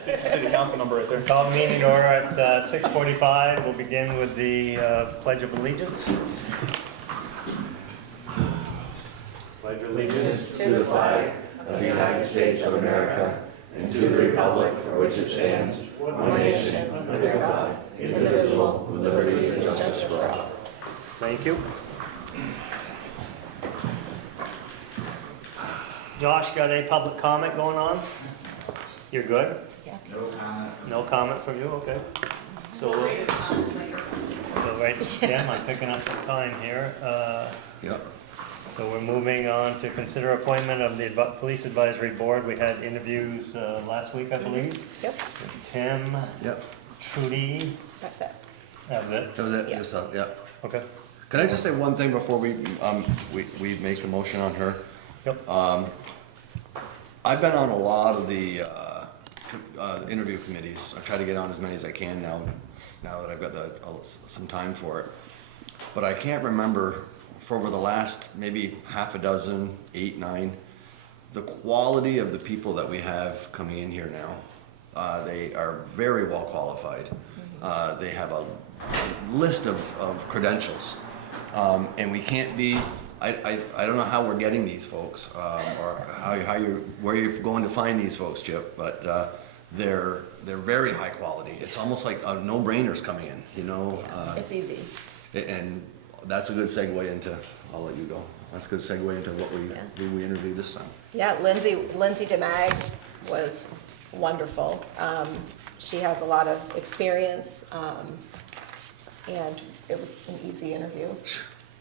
Future City Council number right there. Call the meeting order at 6:45. We'll begin with the Pledge of Allegiance. Pledge of allegiance To the flag of the United States of America and to the republic for which it stands, one nation, under God, indivisible, with liberty and justice for all. Thank you. Josh, got any public comment going on? You're good? No comment. No comment from you? Okay. So we'll right, Tim, I'm picking up some time here. Yep. So we're moving on to consider appointment of the Police Advisory Board. We had interviews last week, I believe. Yep, Tim, Yep. Trudy, that's it. that was it? That was it, Yeah. just, yep. Okay. Can I just say one thing before we make a motion on her? Yep. I've been on a lot of the interview committees. I try to get on as many as I can now that I've got some time for it. But I can't remember for over the last maybe half a dozen, 8, 9, the quality of the people that we have coming in here now. They are very well qualified. They have a list of credentials. And we can't be, I don't know how we're getting these folks, or where you're going to find these folks, Chip, but they're very high quality. It's almost like a no-brainers coming in, you know? It's easy. And that's a good segue into, I'll let you go. That's a good segue into who we interviewed this time. Yeah, Lindsay DeMag was wonderful. She has a lot of experience, and it was an easy interview.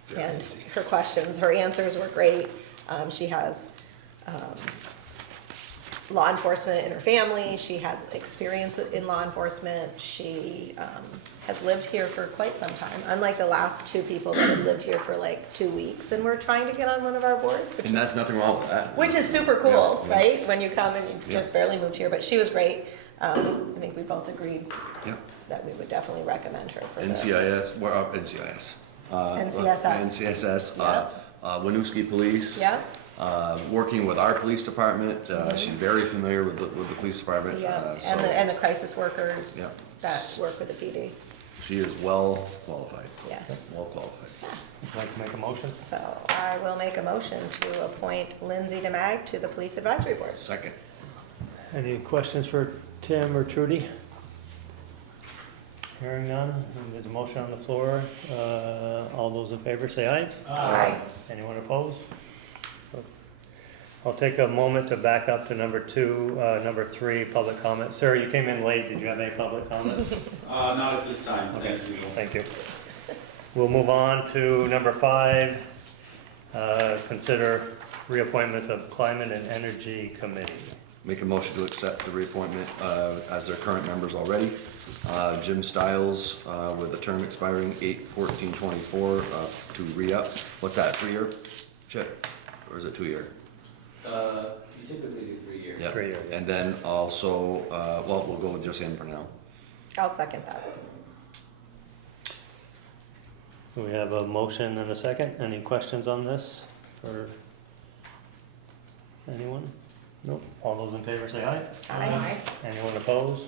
Very And easy. her questions, her answers were great. She has law enforcement in her family. She has experience in law enforcement. She has lived here for quite some time, unlike the last two people that have lived here for like 2 weeks and we're trying to get on one of our boards. And that's nothing wrong with that. Which is super cool, Yeah, yeah. right? When you come and you've Yeah. just barely moved here, but she was great. I think we both agreed Yep. that we would definitely recommend her for the. NCIS, we're up NCIS. NCSS. NCSS, Yeah. Winooski Police. Yeah, Working with our police department, she's very familiar with the police department. yeah, So and the crisis workers Yeah. that work with the PD. she is well qualified. Yes. Well qualified. Would you like to make a motion? So I will make a motion to appoint Lindsay DeMag to the Police Advisory Board. Second. Any questions for Tim or Trudy? Hearing none, there's a motion on the floor. All those in favor say aye. Aye. Anyone opposed? I'll take a moment to back up to number 3, public comment. Sir, you came in late. Did you have any public comment? Not at this time, Okay, thank you. thank you. We'll move on to number 5, consider reappointments of Climate and Energy Committee. Make a motion to accept the reappointment as their current members already. Jim Stiles with a term expiring 8/14/24 to re-up. What's that, 3-year? Chip, or is it 2-year? You typically do 3 years. Yeah. 3 year, yeah. And then also, well, we'll go with just him for now. I'll second that. So we have a motion and a second. Any questions on this for anyone? Nope. All those in favor say aye. Aye. Anyone opposed?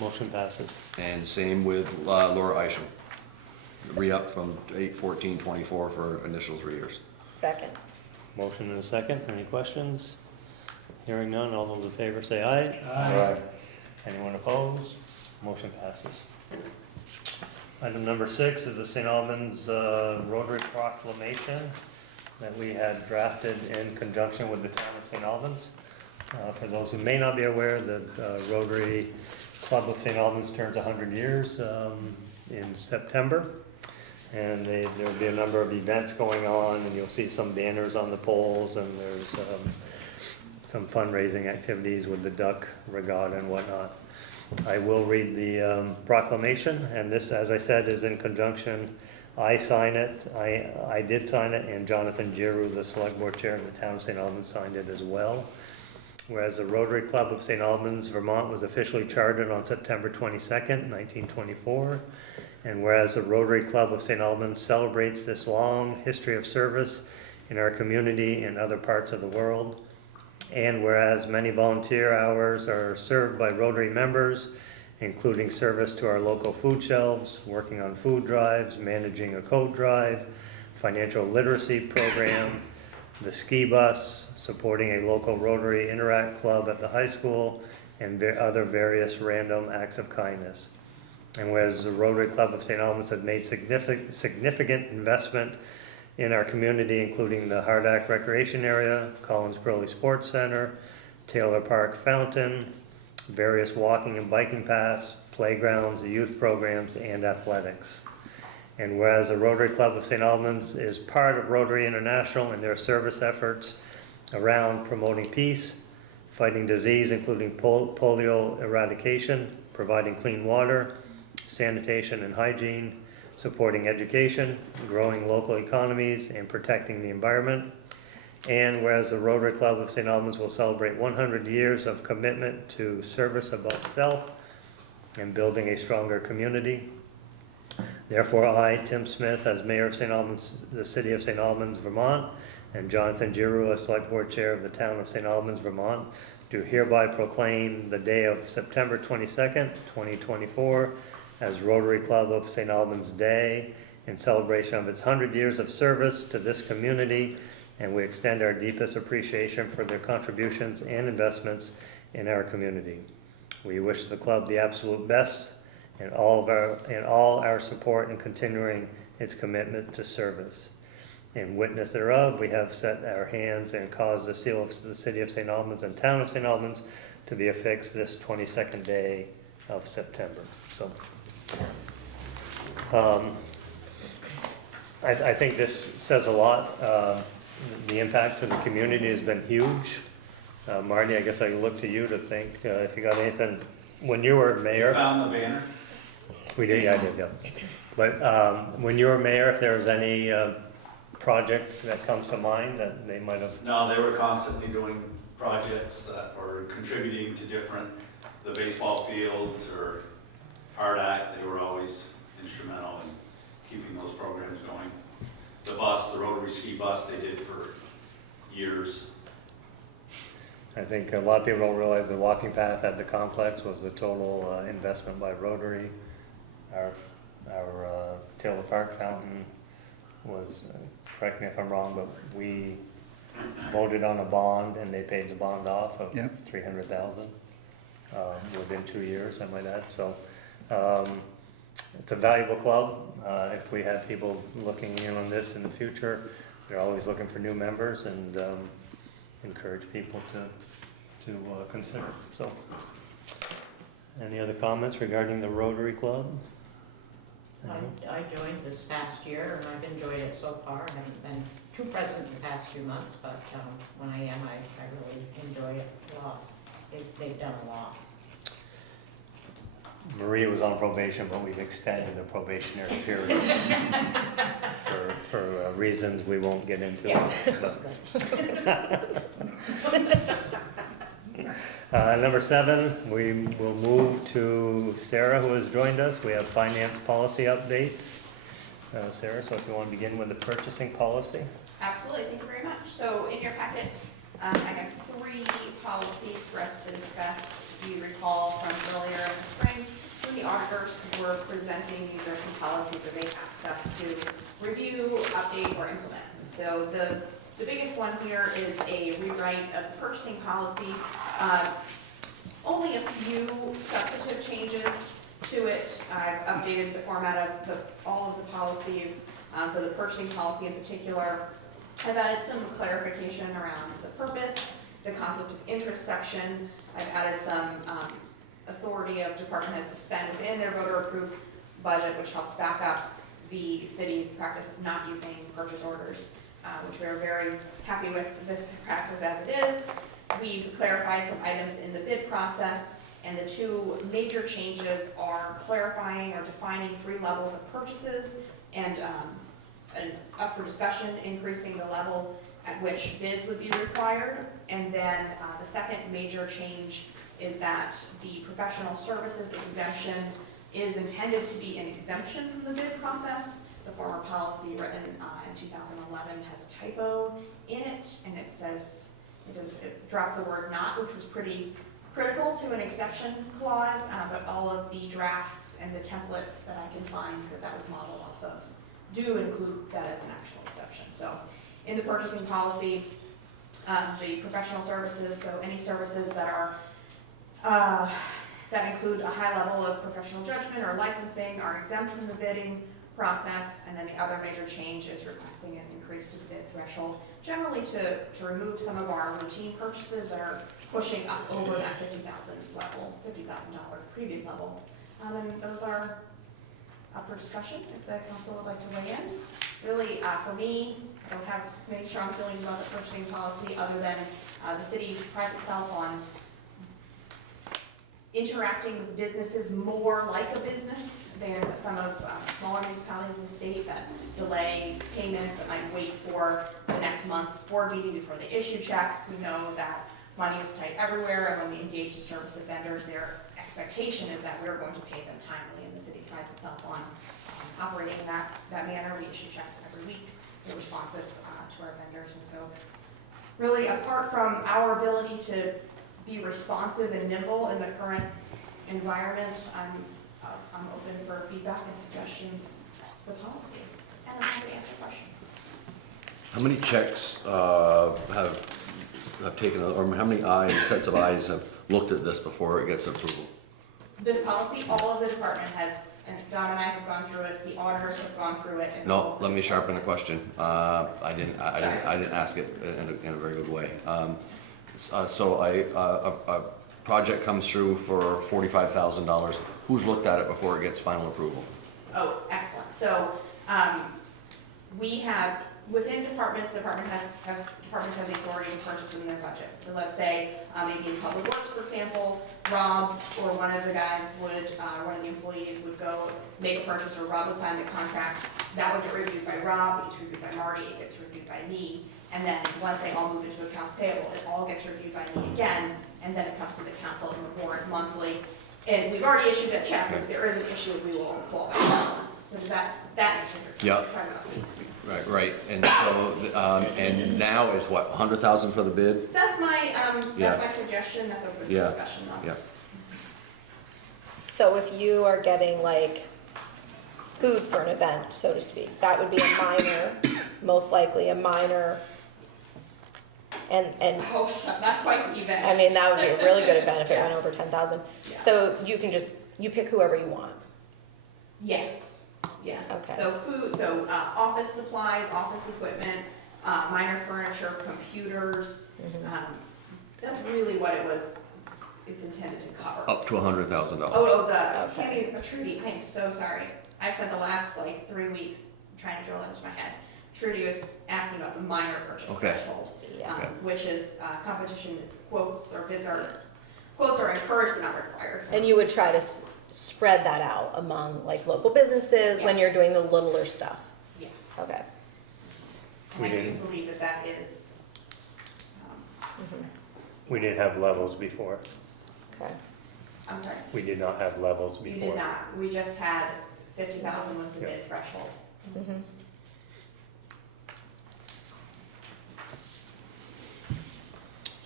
Motion passes. And same with Laura Isham. Re-up from 8/14/24 for initial 3 years. Second. Motion and a second. Any questions? Hearing none. All those in favor say aye. Aye. Anyone opposed? Motion passes. Item number 6 is the St. Albans Rotary Proclamation that we had drafted in conjunction with the town of St. Albans. For those who may not be aware, the Rotary Club of St. Albans turns 100 years in September. And there will be a number of events going on, and you'll see some banners on the poles, and there's some fundraising activities with the duck regatta and whatnot. I will read the proclamation, and this, as I said, is in conjunction. I sign it, I did sign it, and Jonathan Giroux, the select board chair of the town of St. Albans, signed it as well. Whereas the Rotary Club of St. Albans, Vermont was officially chartered on September 22nd, 1924. And whereas the Rotary Club of St. Albans celebrates this long history of service in our community and other parts of the world, And whereas many volunteer hours are served by Rotary members, including service to our local food shelves, working on food drives, managing a coat drive, financial literacy program, the ski bus, supporting a local Rotary Interact Club at the high school, and other various random acts of kindness. And whereas the Rotary Club of St. Albans have made significant investment in our community, including the Hardack Recreation Area, Collins Burley Sports Center, Taylor Park Fountain, various walking and biking paths, playgrounds, youth programs, and athletics. And whereas the Rotary Club of St. Albans is part of Rotary International and their service efforts around promoting peace, fighting disease, including polio eradication, providing clean water, sanitation and hygiene, supporting education, growing local economies, and protecting the environment. And whereas the Rotary Club of St. Albans will celebrate 100 years of commitment to service above self and building a stronger community. Therefore, I, Tim Smith, as Mayor of St. Albans, the City of St. Albans, Vermont, and Jonathan Giroux, as Select Board Chair of the Town of St. Albans, Vermont, do hereby proclaim the day of September 22nd, 2024, as Rotary Club of St. Albans Day in celebration of its 100 years of service to this community, and we extend our deepest appreciation for their contributions and investments in our community. We wish the club the absolute best and all our support in continuing its commitment to service. In witness thereof, we have set our hands and caused the seal of the City of St. Albans and Town of St. Albans to be affixed this 22nd day of September. So, I think this says a lot. The impact to the community has been huge. Marty, I guess I look to you to think if you got anything. When you were mayor, You found the banner? we did, yeah, I did, yeah. But when you were mayor, if there was any project that comes to mind that they might have. No, they were constantly doing projects that were contributing to the baseball fields or Hardack. They were always instrumental in keeping those programs going. The bus, the Rotary ski bus, they did for years. I think a lot of people don't realize the walking path at the complex was the total investment by Rotary. Our Taylor Park fountain was, correct me if I'm wrong, but we voted on a bond and they paid the bond off of Yep. $300,000 within 2 years, I might add. So it's a valuable club. If we have people looking in on this in the future, they're always looking for new members and encourage people to consider. So, any other comments regarding the Rotary Club? I joined this past year and I've enjoyed it so far. I haven't been too present the past few months, but when I am, I really enjoy it a lot. They've done a lot. Maria was on probation, but we've extended the probationary period for reasons we won't get into. Yeah. Number 7, we will move to Sarah, who has joined us. We have finance policy updates. Sarah, so if you want to begin with the purchasing policy. Absolutely, thank you very much. So in your packet, I got 3 policies for us to discuss. If you recall from earlier in the spring, when the auditors were presenting, these are some policies that they asked us to review, update, or implement. And so the biggest one here is a rewrite of the purchasing policy. Only a few substantive changes to it. I've updated the format of all of the policies for the purchasing policy in particular. I've added some clarification around the purpose, the conflict of interest section. I've added some authority of department heads to spend within their voter-approved budget, which helps back up the city's practice of not using purchase orders, which we're very happy with this practice as it is. We've clarified some items in the bid process, and the 2 major changes are clarifying or defining 3 levels of purchases and up for discussion, increasing the level at which bids would be required. And then the second major change is that the professional services exemption is intended to be an exemption from the bid process. The former policy written in 2011 has a typo in it, and it says it dropped the word not, which was pretty critical to an exception clause, but all of the drafts and the templates that I can find that was modeled off of do include that as an actual exception. So in the purchasing policy, the professional services, so any services that are, that include a high level of professional judgment or licensing are exempt from the bidding process, and then the other major change is requesting an increase to the bid threshold, generally to remove some of our routine purchases that are pushing up over that $50,000 level, $50,000 previous level. And those are up for discussion if the council would like to weigh in. Really, for me, I don't have many strong feelings about the purchasing policy other than the city prides itself on interacting with businesses more like a business than some of smaller municipalities in the state that delay payments, that might wait for the next month's board meeting before they issue checks. We know that money is tight everywhere, and when we engage the service vendors, their expectation is that we're going to pay them timely, and the city prides itself on operating in that manner. We issue checks every week. We're responsive to our vendors, and so really, apart from our ability to be responsive and nimble in the current environment, I'm open for feedback and suggestions for policy, and I'm happy to answer questions. How many checks have taken, or how many sets of eyes have looked at this before it gets approval? This policy, all of the department heads, and Dom and I have gone through it, the auditors have gone through it. And No, let me sharpen the question. I didn't ask it in a very good way. So a project comes through for $45,000. Who's looked at it before it gets final approval? Oh, excellent. So we have, within departments, department heads have the authority to purchase within their budget. So let's say maybe in Public Works, for example, Rob or one of the guys would, one of the employees would go make a purchase, or Rob would sign the contract. That would get reviewed by Rob, it's reviewed by Marty, it gets reviewed by me. And then once they all move into accounts payable, it all gets reviewed by me again, and then it comes to the council and we're warned monthly. And we've already issued that check, but if there is an issue, we will call back balance. So does that answer your question? Yeah. Right. And so, and now is what, 100,000 for the bid? That's my Yeah. suggestion, that's open for Yeah. discussion though. Yeah. So if you are getting like food for an event, so to speak, that would be a minor, most likely a minor, and I hope so, not quite the event. I mean, that would be a really good event if it went Yeah. over 10,000. Yeah. So you can you pick whoever you want. Yes. Okay. So food, office supplies, office equipment, minor furniture, computers. That's really what it's intended to cover. Up to $100,000. Tammy, Trudy, I am so sorry. I've spent the last 3 weeks trying to drill that into my head. Trudy was asking about the minor purchase Okay. threshold, Yeah. Okay. which is competition quotes or bids are encouraged but not required. And you would try to spread that out among like local businesses when you're Yes. doing the littler stuff. Yes. Okay. And We I do didn't- believe that is, We didn't have levels before. Okay. I'm sorry, We did not have levels you before. did not. We just had 50,000 was the Yeah. bid threshold. Mhm.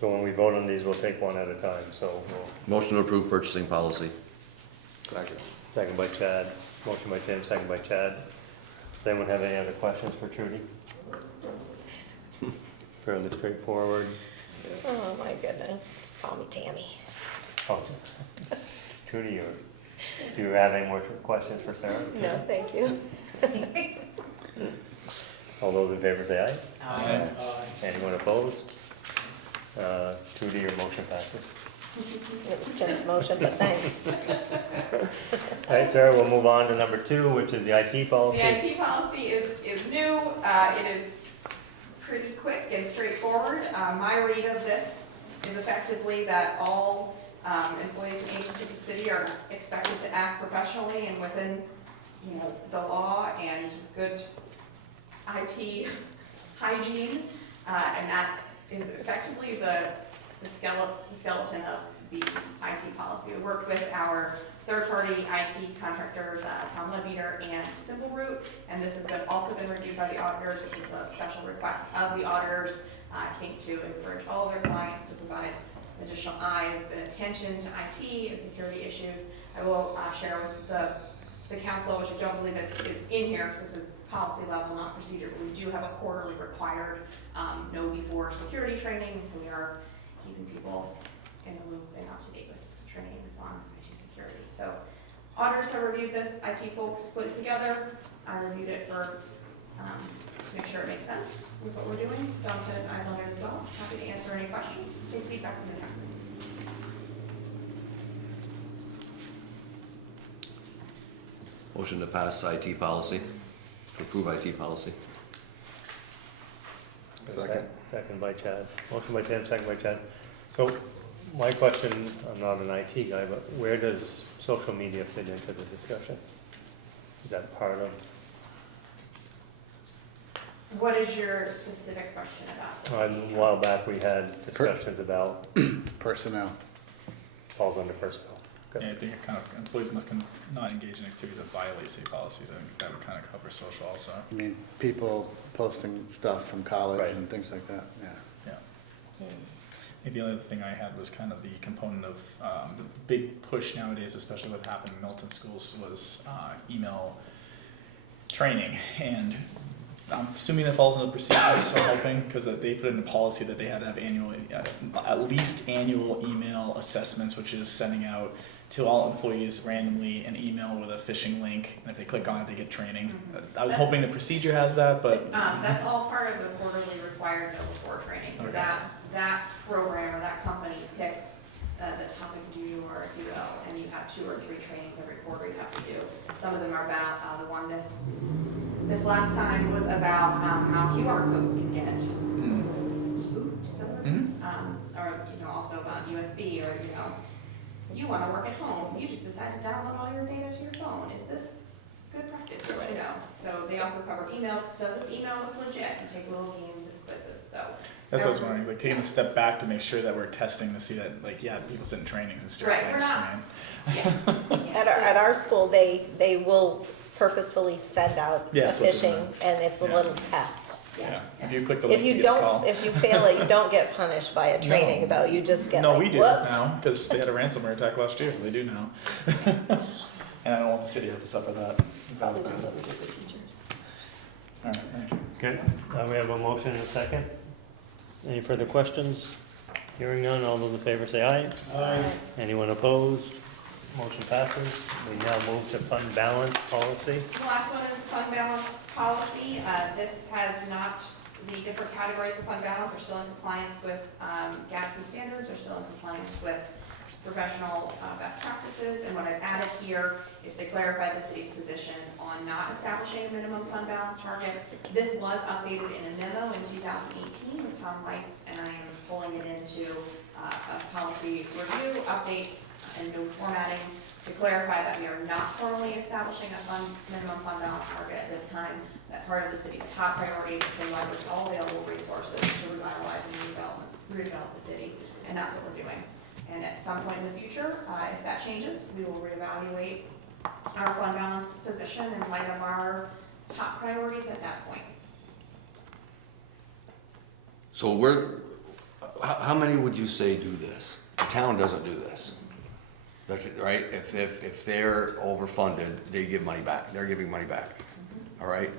So when we vote on these, we'll take one at a time, so we'll, Motion to approve purchasing policy. second by Chad, motion by Tim, second by Chad. Does anyone have any other questions for Trudy? Fairly straightforward. Oh my goodness. Just call me Tammy. Oh, Trudy, do you have any more questions for Sarah? No, thank you. All those in favor say aye. Anyone opposed? Trudy, your motion passes. It was Tim's motion, but thanks. All right, Sarah, we'll move on to number 2, which is the IT policy. The IT policy is new. It is pretty quick and straightforward. My read of this is effectively that all employees and agents of the city are expected to act professionally and within, the law and good IT hygiene, and that is effectively the skeleton of the IT policy. We worked with our third-party IT contractors, Town Leader and Simple Root, and this has also been reviewed by the auditors. This was a special request of the auditors, I think, to encourage all of their clients to provide additional eyes and attention to IT and security issues. I will share with the council, which I don't believe is in here, because this is policy level, not procedure, but we do have a quarterly required know before security training, so we are keeping people in the loop and up to date with trainings on IT security. So auditors have reviewed this, IT folks put it together. I reviewed it for, to make sure it makes sense with what we're doing. Don said his eyes on it as well. Happy to answer any questions, take feedback from the council. Motion to pass IT policy, approve IT policy. Second. Second by Chad. Motion by Tim, second by Chad. So my question, I'm not an IT guy, but where does social media fit into the discussion? Is that part of? What is your specific question about social A media? while back, we had discussions about, Personnel. falls under personnel. Good. Yeah, I think it kind of, employees must not engage in activities that violate city policies. I think that would kind of cover social also. I mean, people posting stuff from college Right. and things like that, yeah. Yeah. I think the only other thing I had was kind of the component of the big push nowadays, especially what happened in Milton schools, was email training. And I'm assuming that falls into procedures, I'm hoping, because they put in a policy that they had to have annual, at least annual email assessments, which is sending out to all employees randomly an email with a phishing link, and if they click on it, they get training. Mhm. I was hoping the procedure has that, but That's all part of the quarterly required know before training, so Okay. that program or that company picks the topic du jour, if you will, and you have 2 or 3 trainings every quarter you have to do. Some of them are about, the one this last time was about how QR codes can get spoofed, is that what? Or, also about USB, or, you want to work at home, you just decide to download all your data to your phone. Is this good practice? Yes. So they also cover emails. Does this email look legit? And take little games and quizzes. So that's what I was wondering, like taking a step back to make sure that we're testing to see that, like, yeah, people sit in trainings and stare Right, at we're the not- screen. yeah. At our school, they will purposefully send out a Yeah, that's what they phishing, and it's a Yeah. little test. Yeah, if you click the link, If you you get a call. don't, if you fail it, you don't get punished by a training, though, you just get No, like, we do whoops. now, because they had a ransomware attack last year, so they do now. And I don't want the city to have to suffer that. Is that Probably what just it what we do for teachers. is? All right, thank you. Okay, we have a motion and a second. Any further questions? Hearing none, all those in favor say aye. Aye. Anyone opposed? Motion passes. We now move to fund balance policy. The last one is the fund balance policy. This has not, the different categories of fund balance are still in compliance with GASB standards, are still in compliance with professional best practices. And what I've added here is to clarify the city's position on not establishing a minimum fund balance target. This was updated in a memo in 2018 with Tom Lights, and I am pulling it into a policy review, update, and new formatting to clarify that we are not formally establishing a minimum fund balance target at this time. That part of the city's top priorities is to leverage all available resources to revitalize and redevelop the city, and that's what we're doing. And at some point in the future, if that changes, we will reevaluate our fund balance position in light of our top priorities at that point. So how many would you say do this? The town doesn't do this. Right? If they're overfunded, they give money back. They're giving money back. All right?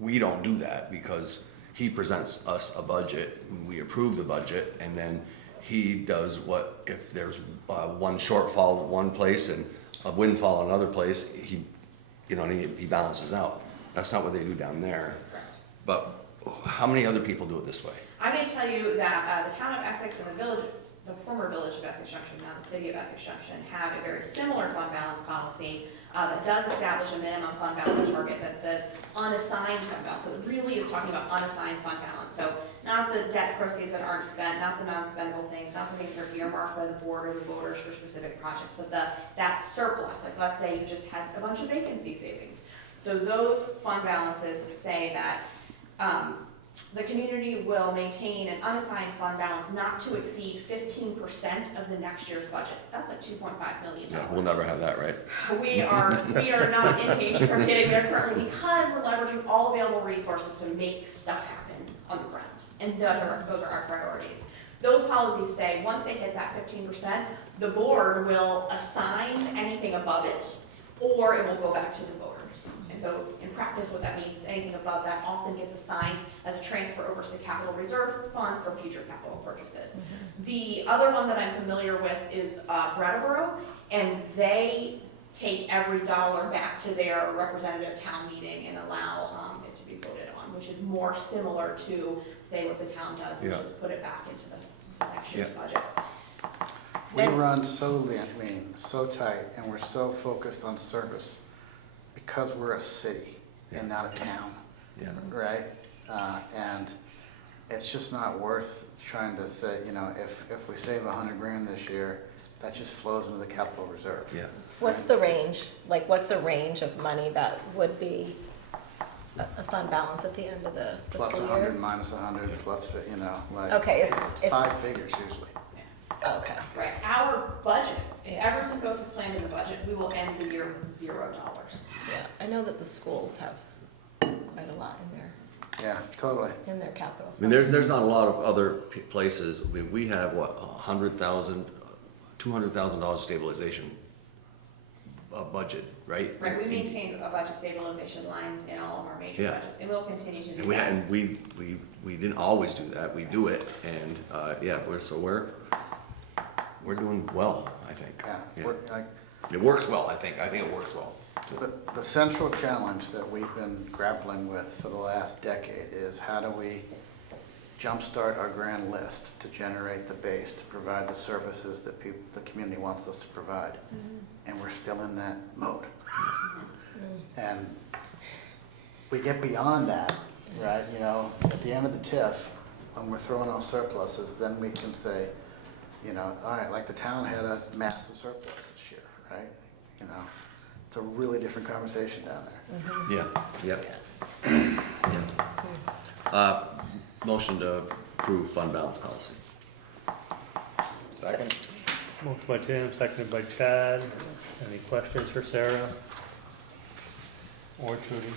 We don't do that because he presents us a budget, we approve the budget, and then he does what, if there's one shortfall at one place and a windfall in another place, he balances out. That's not what they do down there. That's correct. But how many other people do it this way? I'm going to tell you that the town of Essex and the former village of Essex Junction, now the city of Essex Junction, have a very similar fund balance policy that does establish a minimum fund balance target that says unassigned fund balance. So it really is talking about unassigned fund balance. So not the debt proceeds that aren't spent, not the non-spendable things, not the things that are earmarked by the board or the voters for specific projects, but that surplus. Like, let's say you just had a bunch of vacancy savings. So those fund balances say that the community will maintain an unassigned fund balance not to exceed 15% of the next year's budget. That's like $2.5 million. Yeah, we'll never have that, right? We are not in danger of getting there currently because we're leveraging all available resources to make stuff happen on the ground. And those are our priorities. Those policies say, once they hit that 15%, the board will assign anything above it, or it will go back to the voters. And so in practice, what that means is anything above that often gets assigned as a transfer over to the capital reserve fund for future capital purchases. The other one that I'm familiar with is Brattleboro, and they take every dollar back to their representative town meeting and allow it to be voted on, which is more similar to, say, what the town does, which Yeah. is put it back into the next year's budget. We run so lean, so tight, and we're so focused on service because we're a city and not a town, Yeah. right? And it's just not worth trying to say, you know, if we save 100 grand this year, that just flows into the capital reserve. Yeah. What's the range? Like, what's a range of money that would be a fund balance at the end of the Plus fiscal 100, year? minus 100, plus, you know, like. Okay, it's 5 figures usually. Okay. Right, our budget, if Yeah. everything goes as planned in the budget, we will end the year with $0. Yeah, I know that the schools have quite a lot Yeah, totally. in their capital. I mean, there's not a lot of other places, we have, what, $100,000, $200,000 stabilization budget, right? Right, we maintain a budget stabilization lines in all of our major Yeah. budgets, and we'll continue to do And we, that. and we didn't always do that, we do it, and, yeah, we're doing well, I think. Yeah, Yeah. like, It works well, I think it works well. the central challenge that we've been grappling with for the last decade is how do we jumpstart our grand list to generate the base to provide the services that the community wants us to provide. And we're still in that mode. And we get beyond that, right? You know, at the end of the TIF, when we're throwing off surpluses, then we can say, you know, all right, like the town had a massive surplus this year, right? You know, it's a really different conversation down there. Yeah, yeah. Motion to approve fund balance policy. Second. Motion by Tim, seconded by Chad. Any questions for Sarah? Or Trudy?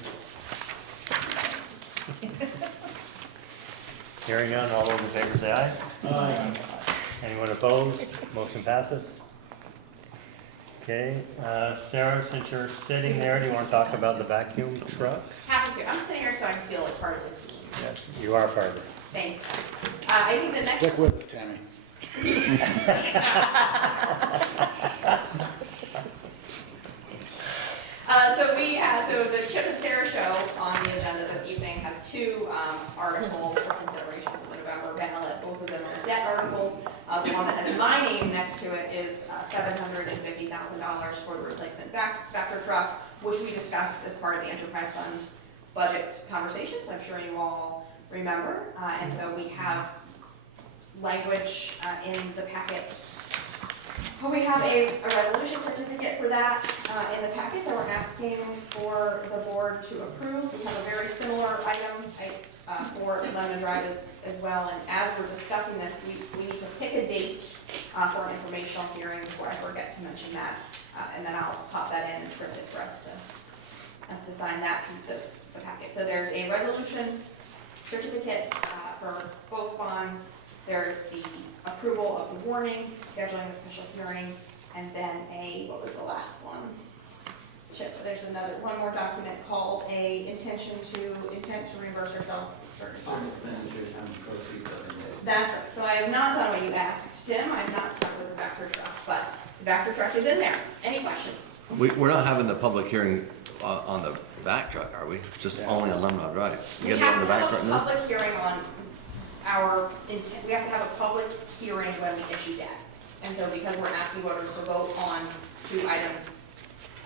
Hearing none, all those in favor say aye. Aye. Anyone opposed? Motion passes. Okay, Sarah, since you're sitting there, do you want to talk about the vacuum truck? Happy to, I'm sitting here so I can feel like part of the team. Yes, you are part of it. Thank you. I think the next. Stick with us, Tammy. So the Chip and Sarah show on the agenda this evening has two articles for consideration for the November ballot. Both of them are debt articles. The one that has my name next to it is $750,000 for the replacement Vector truck, which we discussed as part of the enterprise fund budget conversations. I'm sure you all remember. And so we have language in the packet. We have a resolution certificate for that in the packet that we're asking for the board to approve. We have a very similar item for Lemon Drive as well. And as we're discussing this, we need to pick a date for an informational hearing before I forget to mention that. And then I'll pop that in and print it for us to sign that piece of the packet. So there's a resolution certificate for both bonds. There's the approval of the warning, scheduling a special hearing, and then what was the last one? Chip, there's one more document called a intent to reimburse ourselves for certain funds. That's right, so I have not done what you asked, Tim, I'm not stuck with the Vector truck, but the Vector truck is in there. Any questions? We're not having the public hearing on the vac truck, are we? Just only on Lemonade Drive? We You have get to the vac have truck a now? public hearing on our intent, we have to have a public hearing when we issue debt. And so because we're asking voters to vote on 2 items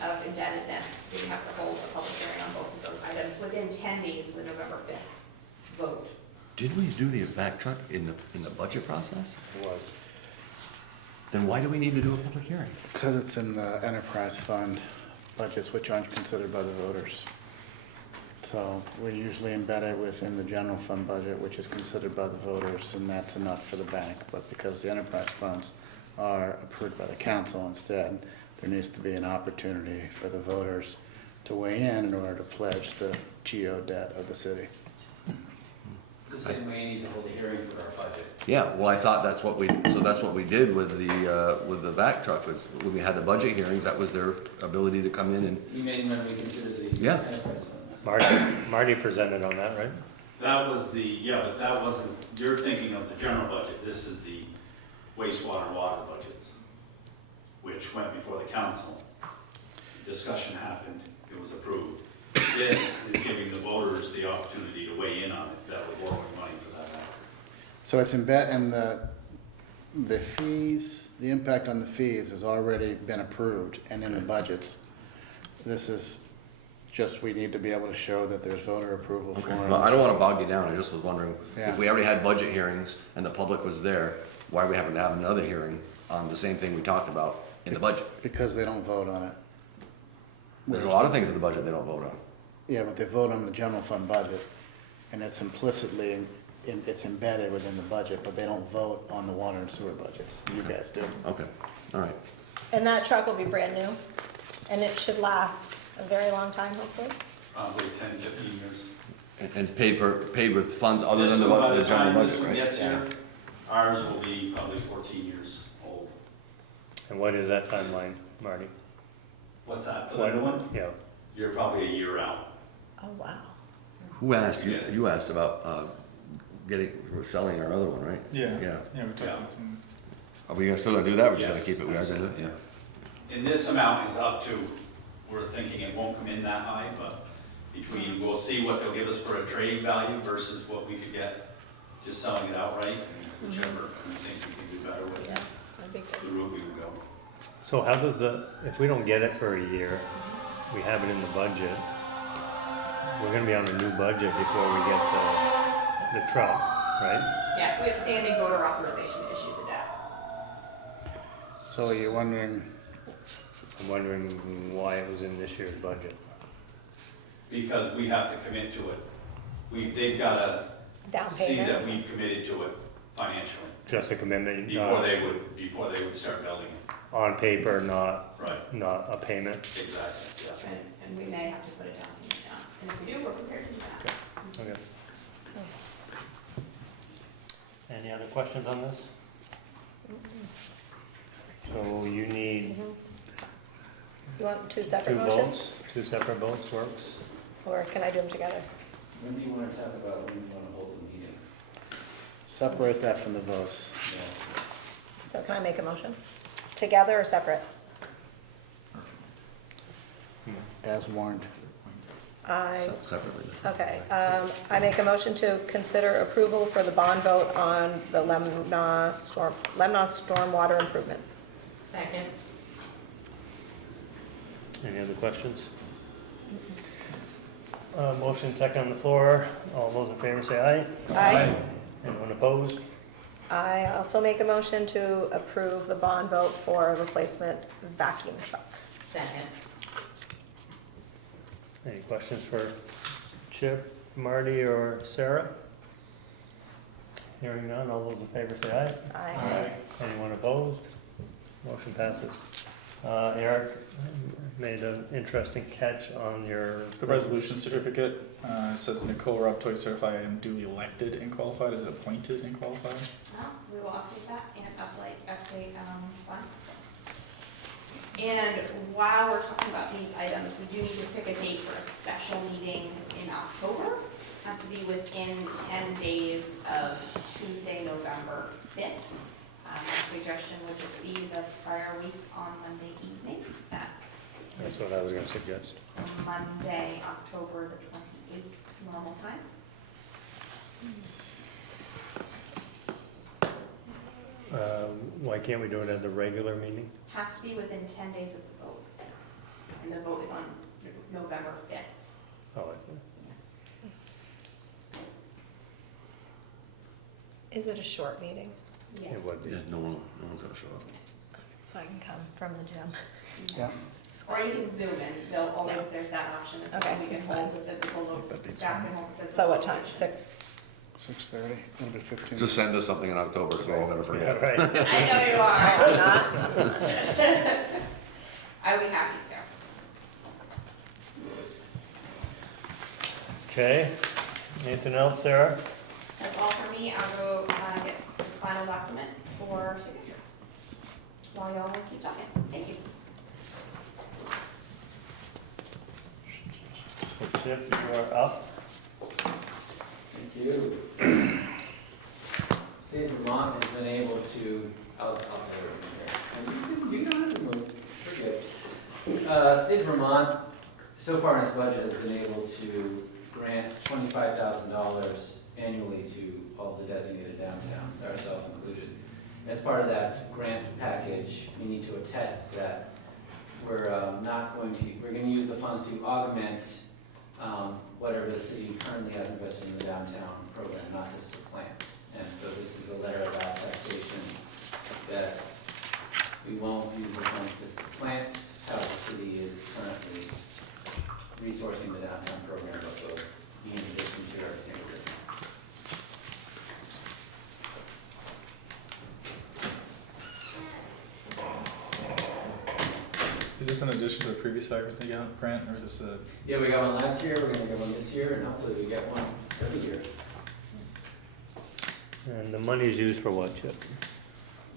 of indebtedness, we have to hold a public hearing on both of those items within 10 days of the November 5th vote. Did we do the vac truck in the budget process? It was. Then why do we need to do a public hearing? Because it's in the enterprise fund budgets, which aren't considered by the voters. So we usually embed it within the general fund budget, which is considered by the voters, and that's enough for the bank. But because the enterprise funds are approved by the council instead, there needs to be an opportunity for the voters to weigh in order to pledge the GO debt of the city. The same way you need to hold a hearing for our budget. Yeah, well, I thought that's what that's what we did with the vac truck, was when we had the budget hearings, that was their ability to come in and, You may when we consider the Yeah. enterprise fund. Marty presented on that, right? That was but that wasn't, you're thinking of the general budget. This is the wastewater and water budgets, which went before the council. Discussion happened, it was approved. This is giving the voters the opportunity to weigh in on it, that we're borrowing money for that matter. So it's and the fees, the impact on the fees has already been approved and in the budgets. This is just, we need to be able to show that there's voter approval for well, I it. don't wanna bog you down, I just was wondering, Yeah. if we already had budget hearings and the public was there, why are we having to have another hearing on the same thing we talked about in the budget? Because they don't vote on it. There's a lot of things in the budget they don't vote on. Yeah, but they vote on the general fund budget, and it's implicitly, it's embedded within the budget, but they don't vote on the water and sewer budgets. You guys do. Okay, all right. And that truck will be brand new, and it should last a very long time, hopefully. Probably 10, 15 years. And it's paid with funds other than This one, by the general time this budget, one right? gets here, ours will be probably 14 years old. And what is that timeline, Marty? What's that, for the new one? Yeah, You're probably a year out. Oh, wow. Who asked, you asked about, selling our other one, right? Yeah. Yeah. Yeah, we talked Yeah. about some. Are we still gonna do that, we're just gonna Yes, keep it, we are gonna do it, absolutely. yeah. And this amount is up to, we're thinking it won't come in that high, but between, we'll see what they'll give us for a trading value versus what we could get just selling it outright, and whichever we think we can do better with Yeah, it, that'd be the good. route we would go. so how does if we don't get it for a year, we have it in the budget, we're gonna be on a new budget before we get the truck, right? Yeah, we have standing voter authorization to issue the debt. So you're wondering, I'm wondering why it was in this year's budget. Because we have to commit to it. They've gotta Down see that payment. we've committed to it financially Just a commitment, before they would start building it. on paper, not Right, a payment. exactly, yeah. And we may have to put it down. And if we do, we're prepared to do that. Okay. Any other questions on this? So you need You want two two separate motions, votes, two separate votes works? or can I do them together? When do you want to talk about when you want to hold the meeting? separate that from the votes. Yeah. So can I make a motion? Together or separate? As warned. Separately. Okay, I make a motion to consider approval for the bond vote on the Lemnos stormwater improvements. Second. Any other questions? Motion second on the floor. All those in favor say aye. Aye. Anyone opposed? I also make a motion to approve the bond vote for a replacement vacuum truck. Second. Any questions for Chip, Marty, or Sarah? Hearing none, all those in favor say aye. Aye. Anyone opposed? Motion passes. Eric made an interesting catch on your. The resolution certificate says Nicole Robtoy certified and duly elected and qualified. Is it appointed and qualified? Well, we will update that and update, fund. And while we're talking about these items, we do need to pick a date for a special meeting in October. Has to be within 10 days of Tuesday, November 5th. My suggestion would just be the prior week on Monday evening. That That's is what I was gonna suggest. Monday, October the 28th, normal time. Why can't we do it at the regular meeting? Has to be within 10 days of the vote. And the vote is on November 5th. Oh, I see. Is it a short meeting? Yeah. It would be. Yeah, no one's gonna show up. So I can come from the gym. Yeah. Or you can Zoom in, they'll always, there's that option as well, Okay, we can that's hold the physical, That'd be staff fine. can hold the physical. So what time? location. 6? 6:30, a little bit 15. Just send us something in October, because we're all gonna Yeah, forget. right. I know you are. I'm not. I'd be happy to. Okay, anything else, Sarah? That's all for me, I'll go get this final document for signature. While y'all keep talking, thank you. So Chip, you are up. Thank you. State of Vermont has been able to, I'll tell you here. You don't have to move, we're good. State of Vermont, so far in its budget, has been able to grant $25,000 annually to all the designated downtowns, ourselves included. As part of that grant package, we need to attest that we're we're gonna use the funds to augment whatever the city currently has invested in the downtown program, not to supplant. And so this is a letter of attestation that we won't use the funds to supplant how the city is currently resourcing the downtown program, but will be in addition to everything we're doing. Is this in addition to the previous 5% grant, or is this a? Yeah, we got one last year, we're gonna get one this year, and hopefully we get one every year. And the money is used for what, Chip?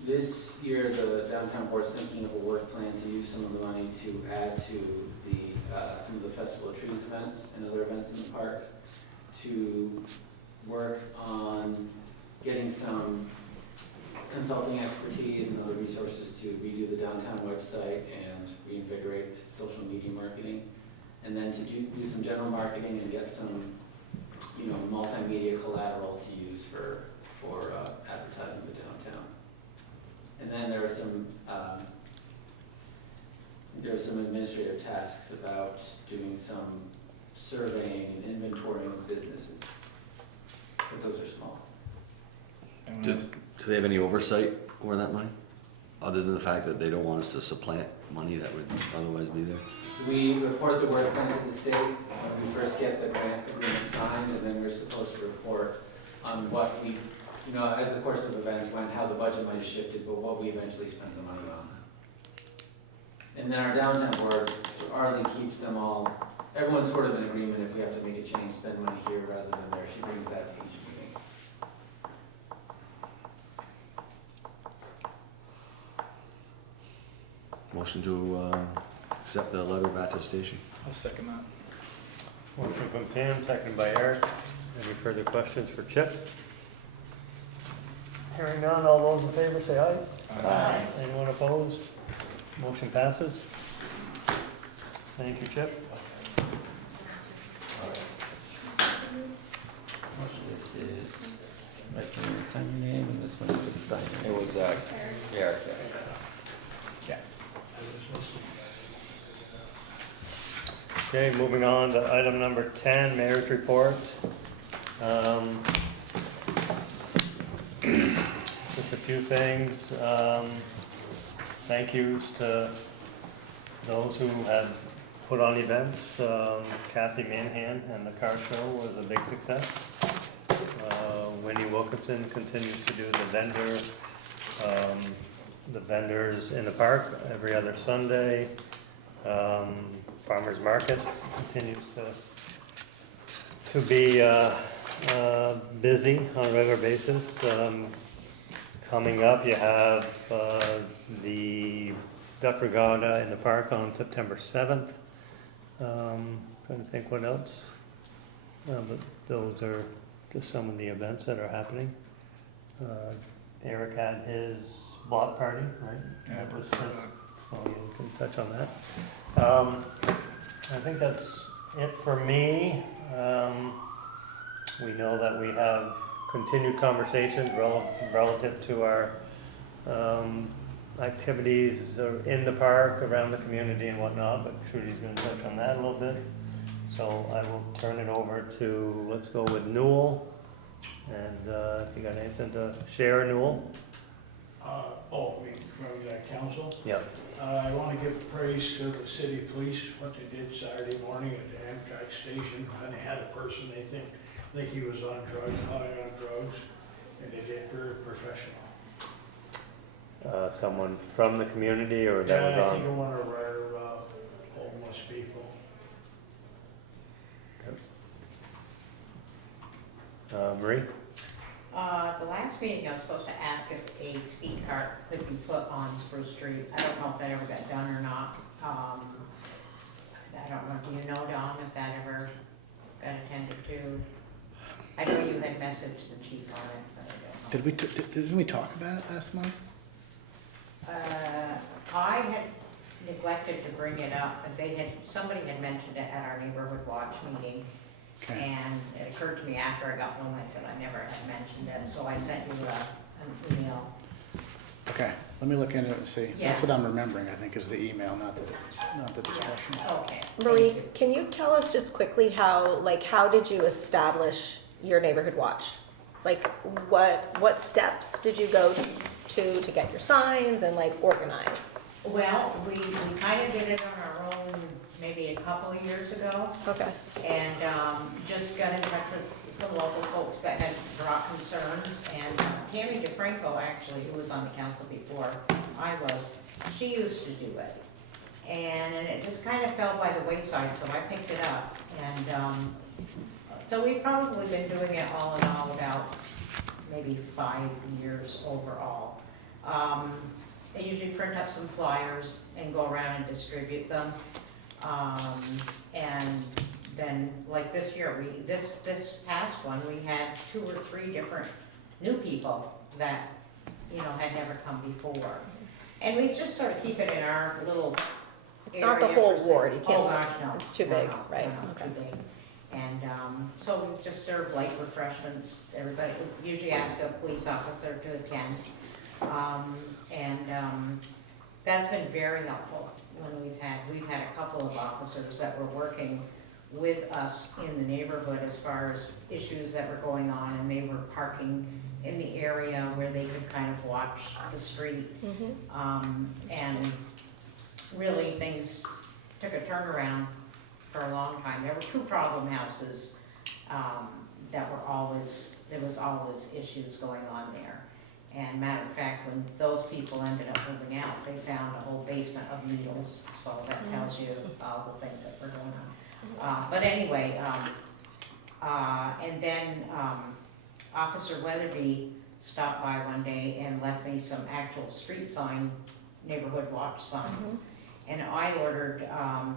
This year, the downtown board's thinking of a work plan to use some of the money to add to the, some of the Festival of Trees events and other events in the park, to work on getting some consulting expertise and other resources to redo the downtown website and reinvigorate its social media marketing, and then to do some general marketing and get some, multimedia collateral to use for advertising the downtown. And then there are some administrative tasks about doing some surveying and inventorying of businesses, but those are small. Anyone Do else? do they have any oversight over that money? Other than the fact that they don't want us to supplant money that would otherwise be there? We report the work plan to the state when we first get the grant agreement signed, and then we're supposed to report on what we, as the course of events went, how the budget might have shifted, but what we eventually spent the money on. And then our downtown board, so Arlie keeps them all, everyone's sort of in agreement if we have to make a change, spend money here rather than there. She brings that to each meeting. Motion to accept the letter of attestation. I'll second that. Motion from Pam, seconded by Eric. Any further questions for Chip? Hearing none, all those in favor say aye. Aye. Anyone opposed? Motion passes. Thank you, Chip. This is, can you sign your name, and this one you just sign. It was, Yeah. Yeah. Okay, moving on to item number 10, Mayor's Report. Just a few things. Thank yous to those who have put on events. Kathy Manhan and the car show was a big success. Winnie Wilkinson continues to do the vendors in the park every other Sunday. Farmers Market continues to be busy on a regular basis. Coming up, you have the Duck Regatta in the park on September 7th. Trying to think what else. But those are just some of the events that are happening. Eric had his block party, right? Yeah, That was, that's, oh, you can touch on that. I think that's it for me. We know that we have continued conversations relative to our activities in the park, around the community and whatnot, but Trudy's gonna touch on that a little bit. So I will turn it over to, let's go with Newell. And if you got anything to share, Newell? I mean, from the council. Yep. I want to give praise to the city police, what they did Saturday morning at the Amtrak station. And they had a person they think he was on drugs, high on drugs, and they did very professional. Someone from the community or that was Yeah, I on? think one of our homeless people. Marie? The last meeting, I was supposed to ask if a speed cart could be put on Spruce Street. I don't know if that ever got done or not. I don't know, do you know, Don, if that ever got attended to? I know you had messaged the chief on it, but I don't know. Didn't we talk about it last month? I had neglected to bring it up, but somebody had mentioned it at our neighborhood watch meeting. Okay. And it occurred to me after I got home, I said I never had mentioned it, so I sent you an email. Okay, let me look into it and see. Yeah. That's what I'm remembering, I think, is the email, not the discussion. Okay. Marie, thank you. can you tell us just quickly how did you establish your neighborhood watch? Like, what steps did you go to get your signs and like organize? Well, we kind of did it on our own maybe a couple of years ago, Okay. and just got in touch with some local folks that had brought concerns, and Tammy DeFranco, actually, who was on the council before I was, she used to do it. And it just kind of fell by the wayside, so I picked it up, and so we've probably been doing it all in all about maybe 5 years overall. I usually print up some flyers and go around and distribute them. And then, like this year, this past one, we had 2 or 3 different new people that, had never come before. And we just sort of keep it in our little It's not the area whole per se. ward, you can't. Oh, gosh, no. It's too No, big, no, right, no, okay. too big. And, so we just serve light refreshments, everybody, we usually ask a police officer to attend. That's been very helpful when we've had a couple of officers that were working with us in the neighborhood as far as issues that were going on, and they were parking in the area where they could kind of watch the street. And really, things took a turnaround for a long time. There were 2 problem houses there was always issues going on there. And matter of fact, when those people ended up moving out, they found a whole basement of needles, so that tells you all the things that were going on. But anyway, and then Officer Weatherby stopped by one day and left me some actual street sign, neighborhood watch signs. And I ordered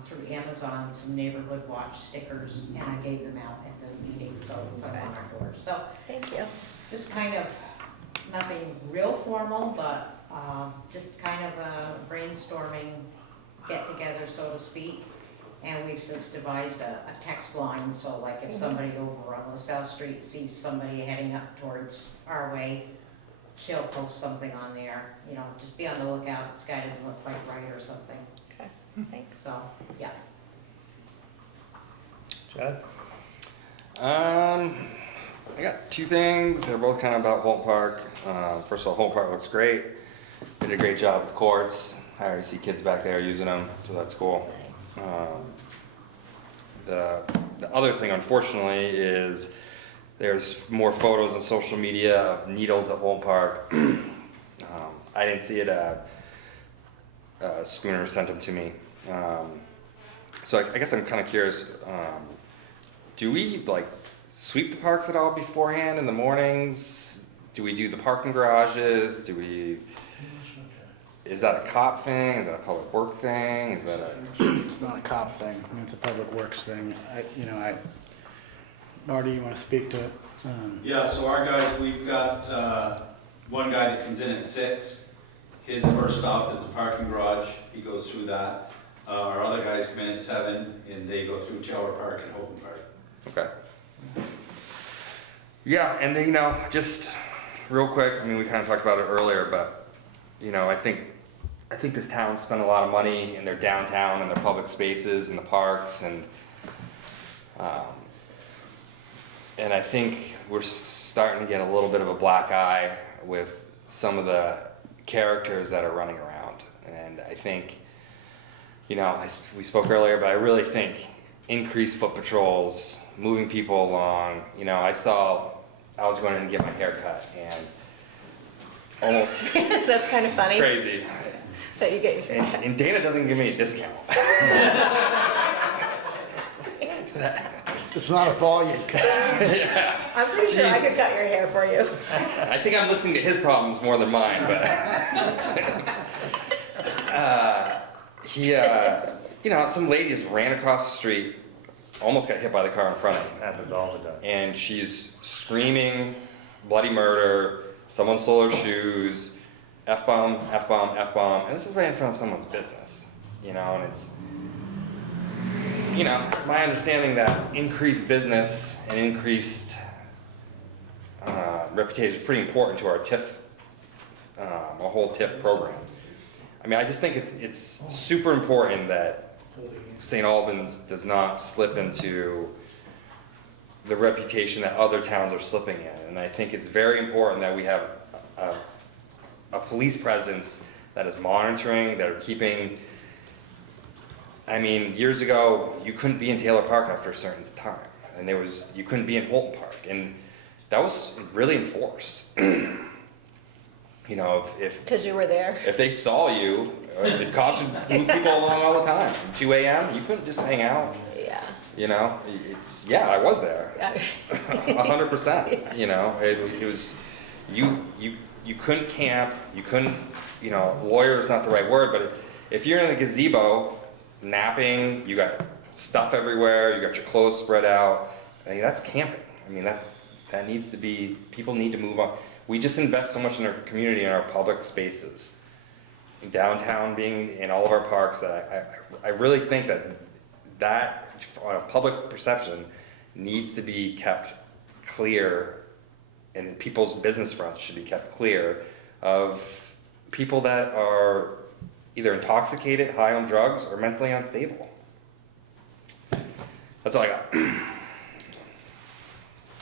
through Amazon some neighborhood watch stickers, and I gave them out at the meeting, so we put them on our doors. So Thank you. just kind of, nothing real formal, but just kind of a brainstorming get-together, so to speak. And we've since devised a text line, so like if somebody over on LaSalle Street sees somebody heading up towards our way, she'll post something on there, just be on the lookout, the sky doesn't look quite right or something. Okay, thanks. So, yeah. Chad? I got 2 things. They're both kind of about Holt Park. First of all, Holt Park looks great. Did a great job with the courts. I already see kids back there using them, so that's cool. The other thing, unfortunately, is there's more photos on social media of needles at Holt Park. I didn't see it. Spooner sent them to me. So I guess I'm kind of curious. Do we sweep the parks at all beforehand in the mornings? Do we do the parking garages? Is that a cop thing? Is that a public work thing? Is that a? It's not a cop thing, it's a public works thing. Marty, you want to speak to it? Yeah, so our guys, we've got one guy that comes in at 6. His first stop is the parking garage. He goes through that. Our other guys come in at 7, and they go through Tower Park and Holton Park. Okay. Yeah, and then, just real quick, we kind of talked about it earlier, but, I think this town spent a lot of money in their downtown and their public spaces and the parks, and I think we're starting to get a little bit of a black eye with some of the characters that are running around. And I think, you know, we spoke earlier, but I really think increased foot patrols, moving people along. You know, I was going in to get my hair cut and almost, That's kind of it's funny crazy. that you get. And Dana doesn't give me a discount. It's not a volume cut. Yeah. I'm pretty sure I could Jesus. cut your hair for you. I think I'm listening to his problems more than mine, but you know, some lady just ran across the street, almost got hit by the car in front of me, Happens all the time. and she's screaming bloody murder. Someone stole her shoes, F-bomb, F-bomb, F-bomb, and this is right in front of someone's business, you know, and it's, you know, it's my understanding that increased business and increased reputation is pretty important to our TIF, our whole TIF program. I mean, I just think it's super important that St. Albans does not slip into the reputation that other towns are slipping in. And I think it's very important that we have a police presence that is monitoring, that are keeping, I mean, years ago, you couldn't be in Taylor Park after a certain time. And you couldn't be in Holton Park. And that was really enforced. You know, if Because you were there. if they saw you, the cops would move people along all the time. 2 a.m., you couldn't just hang out. Yeah. You know, yeah, I was there, Yeah. 100%. You know, it was you couldn't camp, you couldn't, you know, lawyer is not the right word, but if you're in a gazebo napping, you got stuff everywhere, you got your clothes spread out. I mean, that's camping. I mean, that needs to be. People need to move on. We just invest so much in our community, in our public spaces, in downtown, being in all of our parks. I really think that public perception needs to be kept clear, and people's business fronts should be kept clear of people that are either intoxicated, high on drugs, or mentally unstable. That's all I got.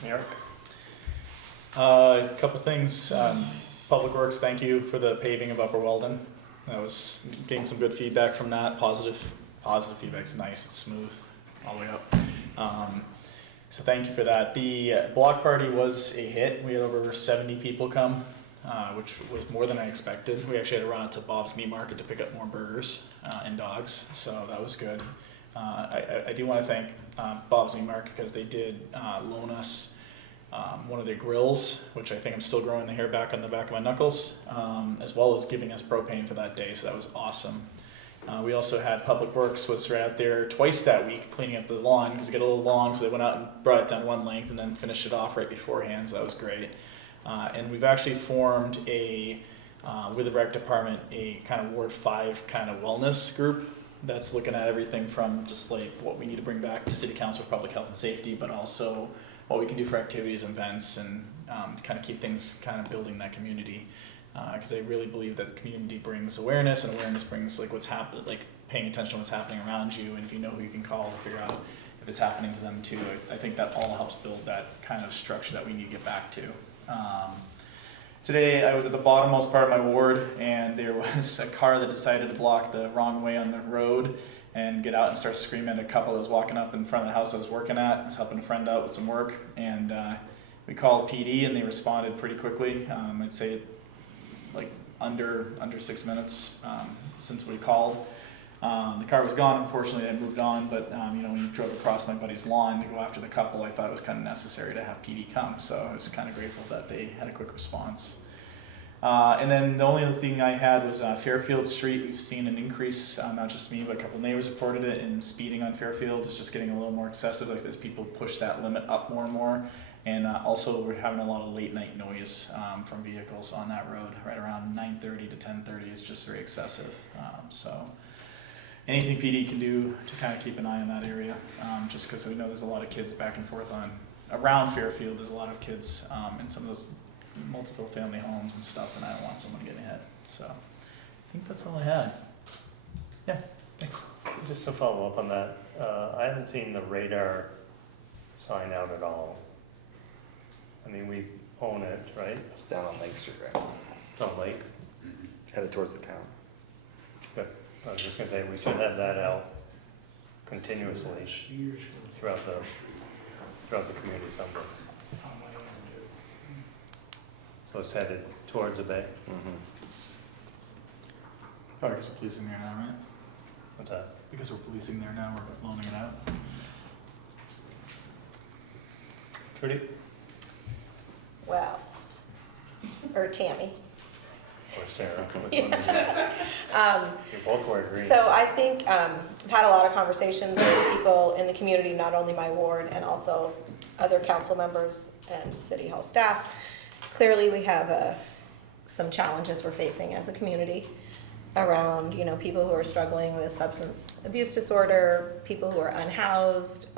Eric? A couple things. Public Works, thank you for the paving of Upper Weldon. I was getting some good feedback from that. Positive feedback. It's nice. It's smooth all the way up. So thank you for that. The block party was a hit. We had over 70 people come, which was more than I expected. We actually had to run out to Bob's Meat Market to pick up more burgers and dogs, so that was good. I do want to thank Bob's Meat Market because they did loan us one of their grills, which I think I'm still growing the hair back on the back of my knuckles, as well as giving us propane for that day, so that was awesome. We also had Public Works was right out there twice that week cleaning up the lawn because it got a little long, so they went out and brought it down one length and then finished it off right beforehand, so that was great. And we've actually formed with the rec department, a kind of Ward 5 kind of wellness group that's looking at everything from just like what we need to bring back to City Council for Public Health and Safety, but also what we can do for activities and events and to kind of keep things kind of building that community. Because I really believe that the community brings awareness, and awareness brings like what's happening, like paying attention to what's happening around you, and if you know who you can call to figure out if it's happening to them too. I think that all helps build that kind of structure that we need to get back to. Today I was at the bottommost part of my ward, and there was a car that decided to block the wrong way on the road and get out and start screaming at a couple that was walking up in front of the house I was working at. I was helping a friend out with some work, and we called PD and they responded pretty quickly. I'd say like under 6 minutes since we called. The car was gone, unfortunately. I moved on, but you know, when you drove across my buddy's lawn to go after the couple, I thought it was kind of necessary to have PD come, so I was kind of grateful that they had a quick response. And then the only other thing I had was Fairfield Street. We've seen an increase, not just me, but a couple neighbors reported it, in speeding on Fairfield. It's just getting a little more excessive as people push that limit up more and more. And also we're having a lot of late night noise from vehicles on that road, right around 9:30 to 10:30 is just very excessive. So anything PD can do to kind of keep an eye on that area, just because we know there's a lot of kids back and forth around Fairfield. There's a lot of kids in some of those multiple family homes and stuff, and I don't want someone getting hit. So I think that's all I had. Yeah, thanks. Just to follow up on that, I haven't seen the radar sign out at all. I mean, we own it, right? It's down on Lake Street, right? It's on Lake. headed towards the town. Good. I was just gonna say, we should have that out continuously Years ago. throughout the community someplace. On my end, too. So it's headed towards the bay. Mhm. Oh, I guess we're policing there now, right? What's that? Because we're policing there now, we're loaning it out. Trudy Well, or Tammy. or Sarah? Which one is it? You both wear green. So I think I've had a lot of conversations with people in the community, not only my ward, and also other council members and city hall staff. Clearly, we have some challenges we're facing as a community around, people who are struggling with substance abuse disorder, people who are unhoused.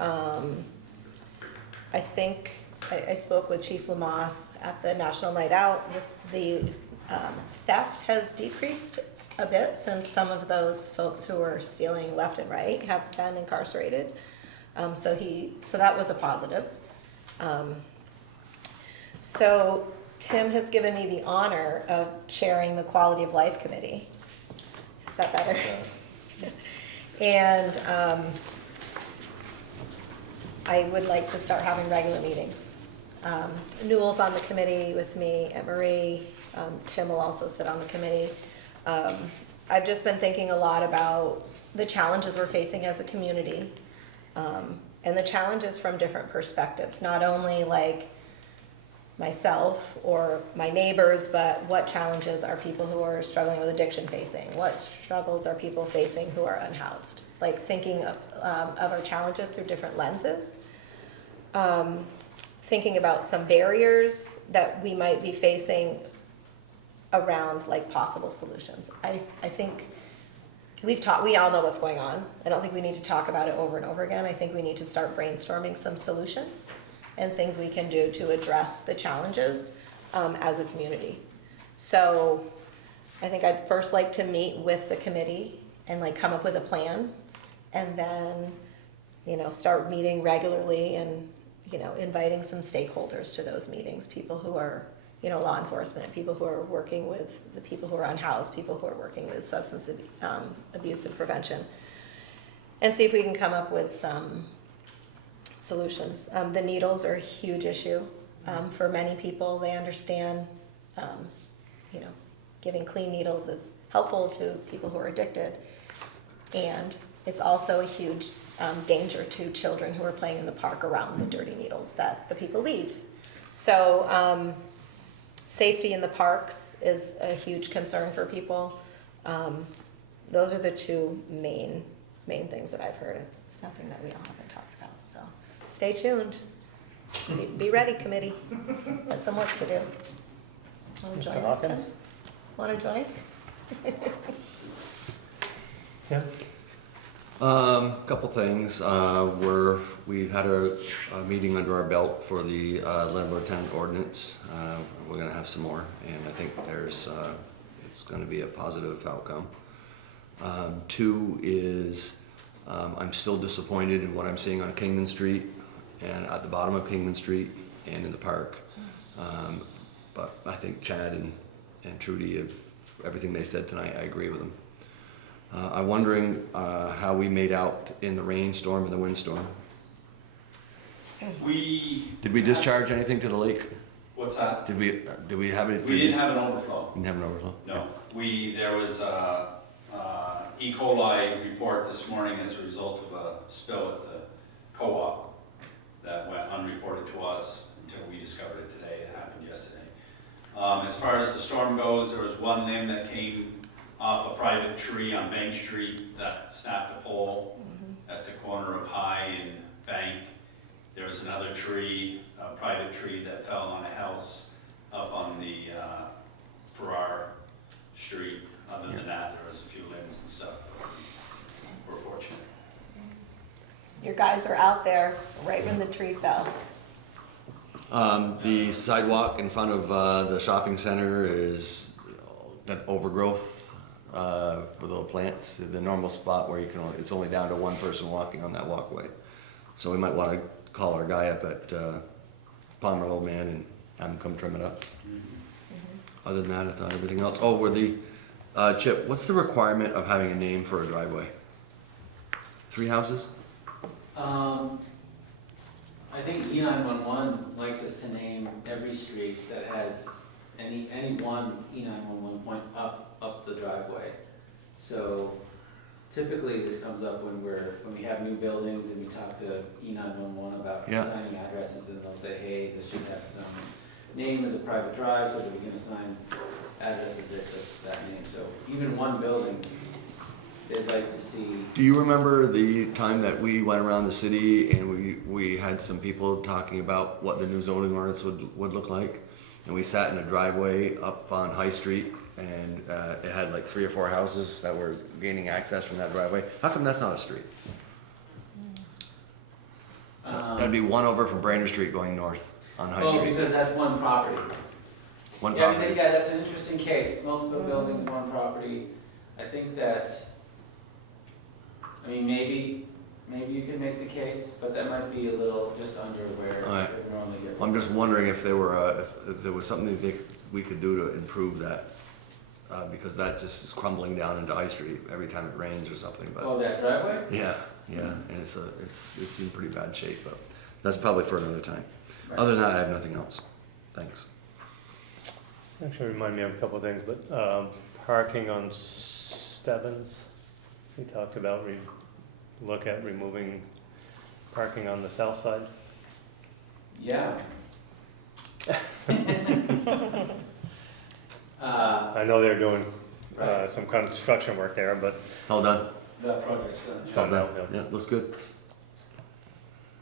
I think I spoke with Chief Lamoth at the National Night Out. The theft has decreased a bit since some of those folks who were stealing left and right have been incarcerated. So that was a positive. So Tim has given me the honor of chairing the Quality of Life Committee. Is that better? Okay. And I would like to start having regular meetings. Newell's on the committee with me, and Marie. Tim will also sit on the committee. I've just been thinking a lot about the challenges we're facing as a community, and the challenges from different perspectives, not only like myself or my neighbors, but what challenges are people who are struggling with addiction facing? What struggles are people facing who are unhoused? Like thinking of our challenges through different lenses. Thinking about some barriers that we might be facing around like possible solutions. I think we all know what's going on. I don't think we need to talk about it over and over again. I think we need to start brainstorming some solutions and things we can do to address the challenges as a community. So I think I'd first like to meet with the committee and like come up with a plan, and then, start meeting regularly and, inviting some stakeholders to those meetings, people who are, law enforcement, people who are working with the people who are unhoused, people who are working with substance abuse and prevention, and see if we can come up with some solutions. The needles are a huge issue for many people. They understand, giving clean needles is helpful to people who are addicted, and it's also a huge danger to children who are playing in the park around the dirty needles that the people leave. So safety in the parks is a huge concern for people. Those are the two main things that I've heard. It's nothing that we all haven't talked about, so stay tuned. Be ready, committee. Got some work to do. Want to join us, Tim? Want to join? Tim? Couple things. We've had a meeting under our belt for the landlord-tenant ordinance. We're gonna have some more, and I think it's gonna be a positive outcome. Two is, I'm still disappointed in what I'm seeing on Kingman Street and at the bottom of Kingman Street and in the park. But I think Chad and Trudy, everything they said tonight, I agree with them. I'm wondering how we made out in the rainstorm and the windstorm. Did we discharge anything to the lake? What's that? Did we have it? We didn't have an overflow. Didn't have an overflow? No, there was a E. coli report this morning as a result of a spill at the co-op that went unreported to us until we discovered it today. It happened yesterday. As far as the storm goes, there was one limb that came off a private tree on Bank Street that snapped a pole at the corner of High and Bank. There was another tree, a private tree that fell on a house up on the Farrar Street. Other than that, there was a few limbs and stuff. We're fortunate. Your guys were out there right when the tree fell. The sidewalk in front of the shopping center is got overgrowth with little plants. The normal spot where it's only down to one person walking on that walkway. So we might want to call our guy up at Palmer Old Man and have him come trim it up. Other than that, I thought everything else. Oh, were the Chip, what's the requirement of having a name for a driveway? 3 houses? I think E911 likes us to name every street that has any one E911 point up the driveway. So typically this comes up when we have new buildings and we talk to E911 about Yeah. assigning addresses, and they'll say, hey, this should have its own name as a private drive so that we can assign address of this, of that name. So even one building, they'd like to see. Do you remember the time that we went around the city and we had some people talking about what the new zoning ordinance would look like? And we sat in a driveway up on High Street, and it had like 3 or 4 houses that were gaining access from that driveway. How come that's not a street? That'd be one over from Brainerd Street going north on High Oh, Street. because that's one property. One Yeah, I mean, property. yeah, that's an interesting case. It's multiple buildings, one property. I think that, I mean, maybe you can make the case, but that might be a little just under where Alright. it normally gets. I'm just wondering if there were, if there was something we could do to improve that, because that just is crumbling down into High Street every time it rains or something, but. Oh, that driveway? Yeah, and it's in pretty bad shape, but that's probably for another time. Right. Other than that, I have nothing else. Thanks. Actually remind me of a couple of things, but parking on Stebbins, we talked about look at removing parking on the south side. Yeah. I know they're doing Right. some kind of construction work there, but All done? That project's done. It's all done? Yeah. Yeah, looks good.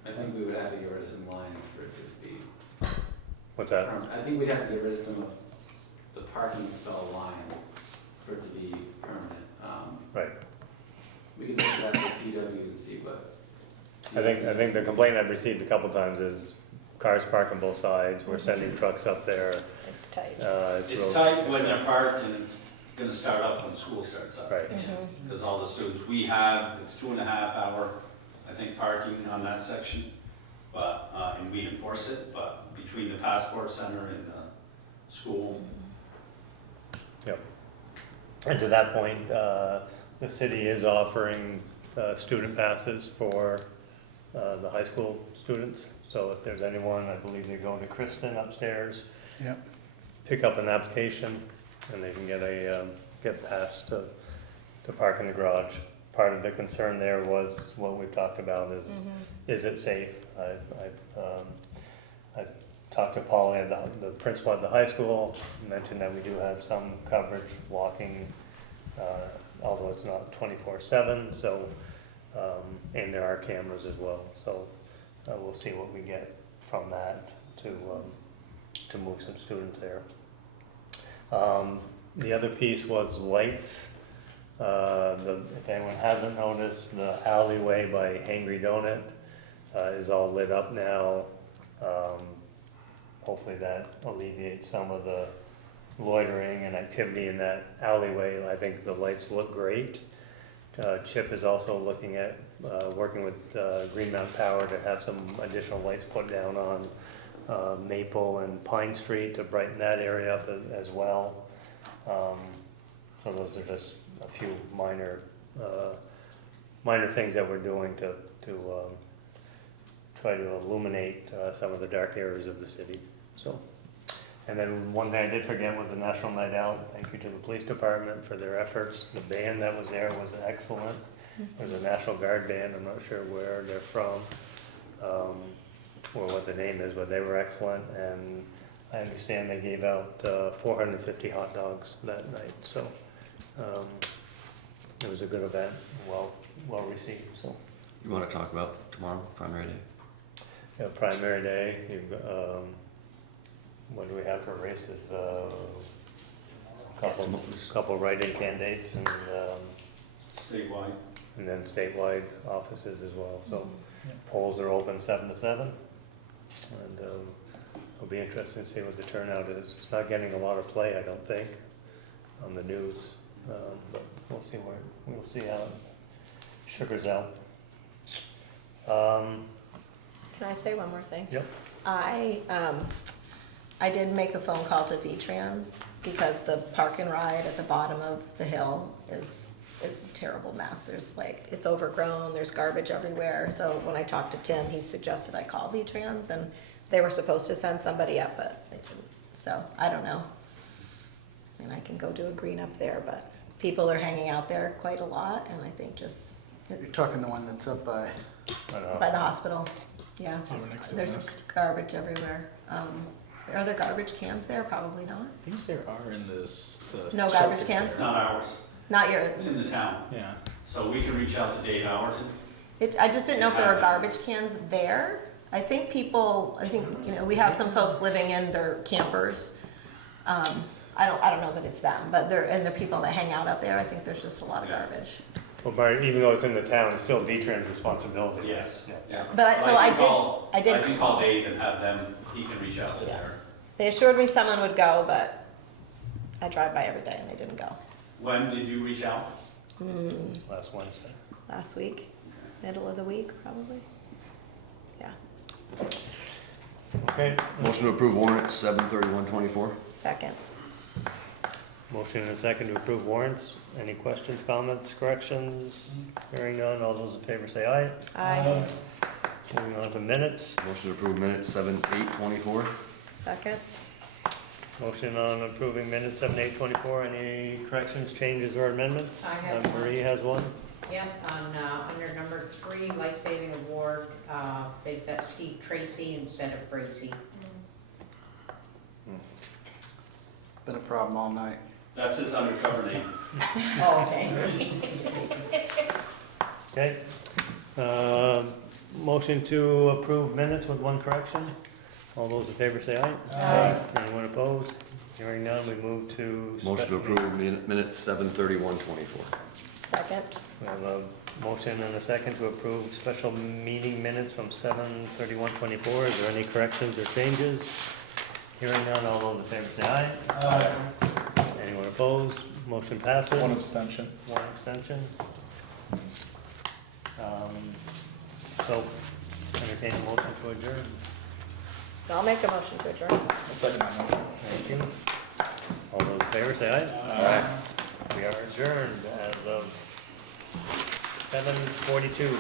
I think we would have to get rid of some lines for it to be what's that? permanent. I think we'd have to get rid of some of the parking stall lines for it to be permanent. Right. We could look at that with PW and see what. I think the complaint I've received a couple times is cars park on both sides, we're sending trucks up there. It's tight. It's real- tight when they're parked, and it's gonna start up when school starts up. Right, Because all the students, we have, it's 2.5 hour, I think, parking on that section. But, and we enforce it, but between the passport center and the school, yep. And to that point, the city is offering student passes for the high school students. So if there's anyone, I believe they go to Kristen upstairs, Yep. pick up an application, and they can get pass to park in the garage. Part of the concern there was what we've talked about is it safe? I talked to Polly, the principal at the high school, mentioned that we do have some coverage walking, although it's not 24/7, so, and there are cameras as well, so we'll see what we get from that to move some students there. The other piece was lights. If anyone hasn't noticed, the alleyway by Hangry Donut is all lit up now. Hopefully that alleviates some of the loitering and activity in that alleyway. I think the lights look great. Chip is also looking at working with Green Mountain Power to have some additional lights put down on Maple and Pine Street to brighten that area up as well. So those are just a few minor things that we're doing to try to illuminate some of the dark areas of the city. So, and then one thing I did forget was the National Night Out. Thank you to the police department for their efforts. The band that was there was excellent. There's a National Guard band. I'm not sure where they're from or what the name is, but they were excellent. And I understand they gave out 450 hot dogs that night. So it was a good event, well received. So You want to talk about tomorrow, primary day? yeah, primary day. What do we have for races? Couple write-in candidates and statewide. then statewide offices as well. So Yeah. polls are open 7 to 7, and it'll be interesting to see what the turnout is. It's not getting a lot of play, I don't think, on the news, but we'll see how it sugars out. Can I say one more thing? Yep. I I did make a phone call to V-Trans because the park and ride at the bottom of the hill is a terrible mess. There's like, it's overgrown, there's garbage everywhere. So when I talked to Tim, he suggested I call V-Trans, and they were supposed to send somebody up, but they didn't. So I don't know. And I can go do a green up there, but people are hanging out there quite a lot, and I think just You're talking the one that's up by, I don't know. by the hospital. Yeah, it's Over just- next to there's Nest. garbage everywhere. Are there garbage cans there? Probably not. I think there are in this, the. No garbage shelters cans? It's there. not ours, Not your, it's in the town. Yeah. So we can reach out to Dave Howerton. I just didn't know if there were garbage cans there. I think, you know, we have some folks living in their campers. I don't know that it's them, but they're people that hang out there. I think there's just a lot of Yeah. garbage. Well, Barry, even though it's in the town, it's still V-Trans responsibility. Yes. Yeah. Yeah. But I did I can call Dave and have them, he can reach out to Yeah. there. They assured me someone would go, but I drive by every day and they didn't go. When did you reach out? Last Wednesday. Last week, middle of the week, probably. Yeah, Okay, Motion to approve warrant 7/31/24. second. motion and a second to approve warrants. Any questions, comments, corrections? Hearing none, all those in favor say aye. Aye. Moving on to minutes. Motion to approve minutes 7/8/24. Second. Motion on approving minutes 7/8/24. Any corrections, changes, or amendments? I have one. Marie has one. Yep, under number 3, Life Saving Award, they've got Steve Tracy instead of Bracy. been a problem all night. That's his undercover name. Oh, okay. Okay. Motion to approve minutes with one correction. All those in favor say aye. Aye. Anyone opposed? Hearing none, we move to. Motion to approve minutes 7/31/24. Second. We have a motion and a second to approve special meeting minutes from 7/31/24. Is there any corrections or changes? Hearing none, all those in favor say aye. Anyone opposed? Motion passes. One abstention. One abstention. So, entertain a motion to adjourn. I'll make a motion to adjourn. I'll second that motion. Thank you. All those in favor say aye. Aye. We are adjourned as of 7:42.